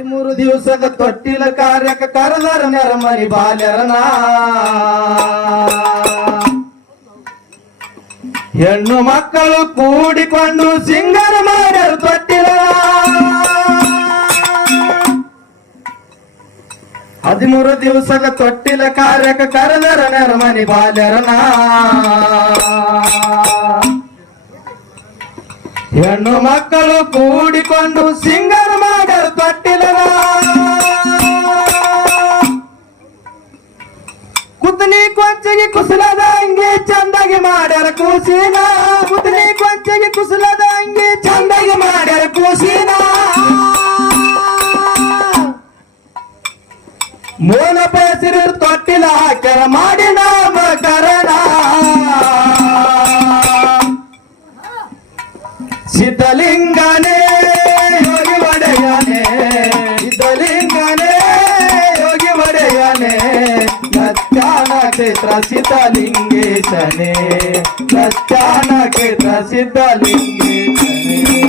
13 ದಿವಸದ ತೊಟ್ಟಿಲ ಕಾರ್ಯಕ ಕರೆದರ ನೆರಮನಿ ಬಾಲ್ಯರನ ಹೆಣ್ಣು ಮಕ್ಕಳು ಕೂಡಿಕೊಂಡು ಸಿಂಗರ ಮಾಡ್ಯಾರ ತೊಟ್ಟಿಲ 13 ದಿವಸದ ತೊಟ್ಟಿಲ ಕಾರ್ಯಕ ಕರೆದರ ನೆರಮನಿ ಬಾಲ್ಯರನ ಹೆಣ್ಣು ಮಕ್ಕಳು ಕೂಡಿಕೊಂಡು ಸಿಂಗರ ಮಾಡ್ಯಾರ ತೊಟ್ಟಿಲ ಕುತ್ತನಿ ಕೊಂಚಿಗೆ ಕುಸಲದ ಅಂಗಿ ಚಂದಾಗಿ ಮಾಡ್ಯಾರ ಕೂಸಿನ ಕುತ್ತನಿ ಕೊಂಚಿಗೆ ಕುಸಲದ ಅಂಗಿ ಚಂದಾಗಿ ಮಾಡ್ಯಾರ ಕೂಸಿನ ಮೂಲ ಬೇಸಿರ ತೊಟ್ಟಿಲ ಹಾಕ್ಯಾರ ಮಾಡಿ ನಾಮಕರಣ ಸಿದ್ಧಲಿಂಗನೇ ಯೋಗಿ ಒಡೆಯನೇ ಸಿದ್ಧಲಿಂಗನೇ ಯೋಗಿ ಒಡೆಯನೇ ಸತ್ಯಾನ ಕ್ಷೇತ್ರ ಸಿದ್ಧಲಿಂಗೇಶನೇ ಸತ್ಯಾನ ಕ್ಷೇತ್ರ ಸಿದ್ಧಲಿಂಗೇಶನೇ